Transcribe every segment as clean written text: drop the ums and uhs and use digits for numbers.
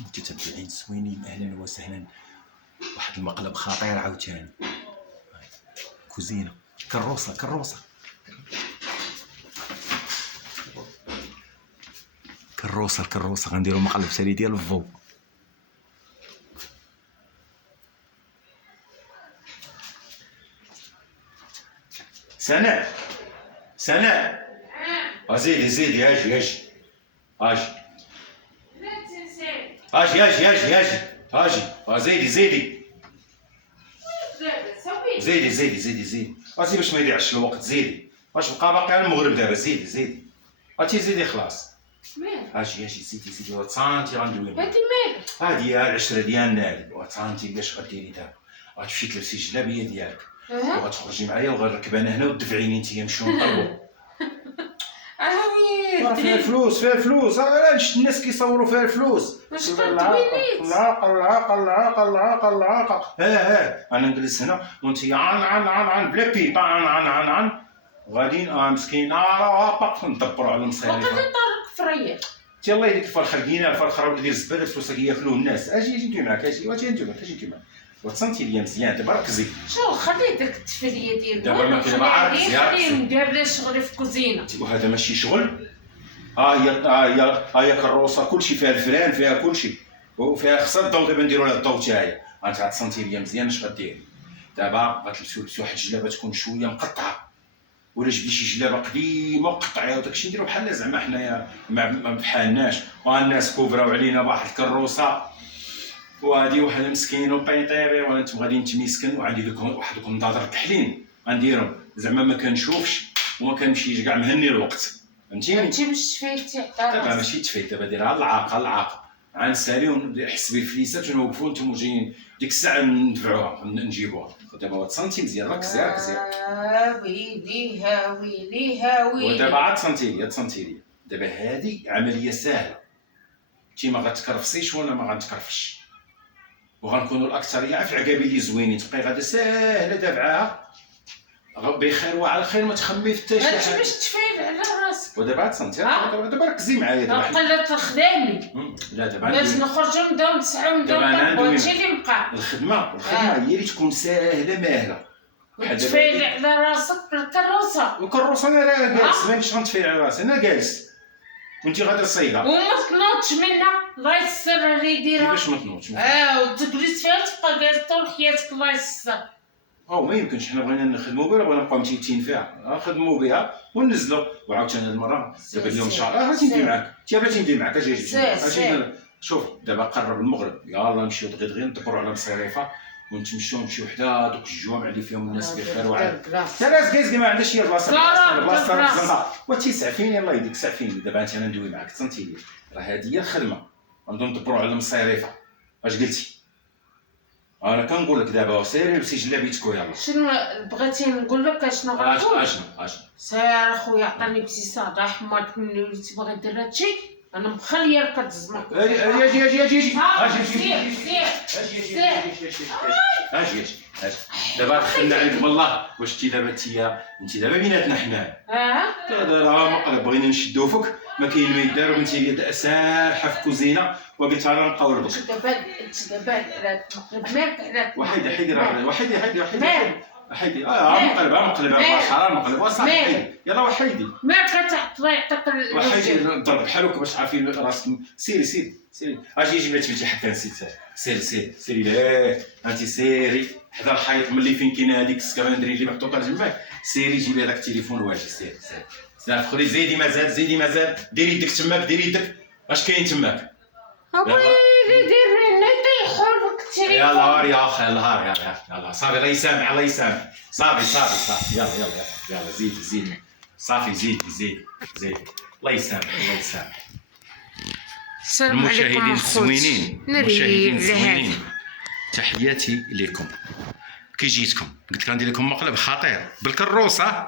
متتبعين زوينين، اهلا وسهلا. واحد المقلب خطير عاوتاني، كوزينه كروسه كروسه كروسه الكروسه. غنديرو مقلب سالي ديال الفو. سناء سناء زيدي زيدي، اجي اجي اجي اجي اجي اجي اجي اجي زيدي زيدي زيدي زيدي زيدي زيدي اجي باش ما يضيعش الوقت. زيدي واش بقى باقي على المغرب دابا. زيدي زيدي عرفتي زيدي خلاص. اجي اجي زيدي زيدي وتصانتي غندوي هادي مالك؟ هادي العشره ديالنا هادي وتصانتي. باش غديري دابا؟ غتمشي تلبسي الجلابيه ديالك وغتخرجي معايا وغنركب انا هنا وتدفعيني نتيا نمشيو نطلبو. راه فيها الفلوس فيها الفلوس. شفت الناس كيصوروا فيها الفلوس. واش كدوينيت؟ العاقه انا نجلس هنا وانت عن بلا بيبا عن غاديين مسكينه باق ندبروا على المصاريف. وقت طارق فريق يلاه ديك الفرخه لقينا الفرخه راه ديال الزباله الفلوس كياكلوه الناس. اجي ندوي معاك اجي ندوي معاك اجي معاك وتصنتي ليا مزيان. دابا ركزي. شو خلي داك التفريه ديالك دابا ما كاين عارف خليه ندير بلا شغل في الكوزينه. وهذا ماشي شغل. هي كروسه كلشي فيها الفران فيها كلشي وفيها خصها الضو. دابا نديرو لها الضو تاعي. غتصنتي ليا مزيان اش غديري دابا. غتلبسي واحد الجلابه تكون شويه مقطعه، ولا جبدي شي جلابه قديمه وقطعيها وداكشي نديرو بحال زعما حنايا ما بحالناش. والناس كوفراو علينا بواحد الكروسه وهادي وحده مسكين وبيطيري وانا نتوما غادي نتمسكن وعندي واحد النظاظر كحلين غنديرهم زعما ما كنشوفش وما كنمشيش كاع مهني الوقت. فهمتيني؟ انت باش تفيتي دابا ماشي تفيت. دابا ديرها العاقه غنساليو ونحسبي الفليسات ونوقفو نتوما جايين ديك الساعه ندفعوها نجيبوها. دابا تصنتي مزيان. ركزي ركزي. ويلي ويلي ويلي. ودابا عاد تصنتي ليا دابا هادي عمليه سهله. انتي ما غتكرفسيش وانا ما غنتكرفش وغنكونوا الاكثريه في العقابي اللي زوينين. تبقاي غادا ساهله دافعاها بخير وعلى خير. ما تخمي في حتى شي حاجه. هادشي باش تفيد على راسك. ودابا عاد تصنتي. دابا ركزي معايا. دابا قلت خدامي لا دابا باش نخرجوا نبداو نسعوا ونبداو نطلبوا. هادشي اللي بقى. الخدمه هي اللي تكون ساهله ماهله. تفيد على راسك بالكروسه. الكروسه انا راه جالس مانيش غنتفيد على راسي. انا جالس وانتي غادا صيده وما تنوضش منها. الله يسر اللي يديرها. كيفاش ما تنوضش؟ وتجلس فيها تبقى جالس طول حياتك. الله يسر. ما يمكنش. حنا بغينا نخدموا بها ولا نبقاو متيتين فيها. نخدموا بها وننزلوا. وعاوتاني هاد المره دابا اليوم ان شاء الله غادي ندوي معاك. انت بغيتي ندوي معاك اجي شوف. دابا قرب المغرب يلاه نمشيو دغيا ندبروا على مصاريفه ونمشيو حدا دوك الجوامع اللي فيهم الناس بخير وعافيه. الناس كاين ما عندهاش هي البلاصه الزنقه. وانتي سعفيني الله يديك سعفيني. دابا انت انا ندوي معاك تصنتي لي راه هذه هي الخدمه. غنبداو ندبروا على المصاريفه. اش قلتي؟ انا كنقول لك دابا سيري لبسي جلابيتك ويلا. شنو بغيتي نقول لك؟ اشنو غنقول؟ اشنو سير خويا عطاني بزيسه حمارك من اللي تبغي دير هادشي. انا مخليه لك الزمر. اجي دابا دخلنا عليك بالله. واش انت دابا بيناتنا حنا راه مقلب بغينا نشدو فيك ما كاين ما يدار. وانت اللي سارحه في الكوزينه وقلت انا نبقاو لك. دابا على المقلب مالك على وحيدي مقلب حرام مقلب وصافي. يلا وحيدي مالك تحت. الله يعطيك وحيدي نضرب بحالك باش عارفين راسك. سيري اجي جيب لك حتى نسيت. سيري لا انت سيري حدا الحيط ملي فين كاينه هذيك السكاندري اللي محطوطه لتماك. سيري جيبي هذاك التليفون واجي. سيري دخلي زيدي مازال ديري يدك تماك. ديري يدك اش كاين تماك. ويلي دير لنا يطيحوا لك التليفون. يلا يا اخي يلا صافي. الله يسامح صافي. يلا زيد صافي. زيد الله يسامح. السلام عليكم المشاهدين تحياتي لكم. كي جيتكم قلت لك غندير لكم مقلب خطير بالكروسه.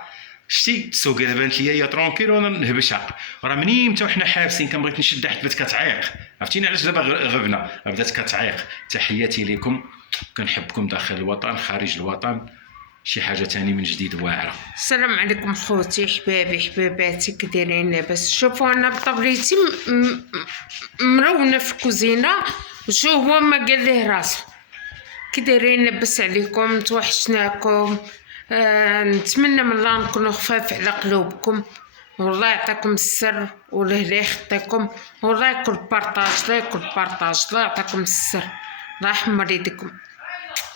شتي السوق دابا بانت ليا ترونكيل وانا نهبشها. راه منين متى وحنا حابسين كنبغيت نشد حيت بدات كتعيق. عرفتيني علاش دابا غبنا بدات كتعيق. تحياتي لكم. كنحبكم داخل الوطن خارج الوطن. شي حاجه تاني من جديد واعره. السلام عليكم خوتي حبابي حباباتي، كدايرين لاباس؟ شوفوا انا بطبليتي مرونه في الكوزينه، وشو هو ما قال ليه راسو. كدايرين لاباس عليكم؟ توحشناكم. نتمنى من الله نكونوا خفاف على قلوبكم، والله يعطيكم السر والله يخطيكم، والله يكون بارطاج، لا يكون بارطاج، الله يعطيكم السر، الله يحمر يديكم،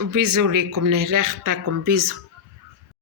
وبيزو ليكم، الله يخطيكم، بيزو.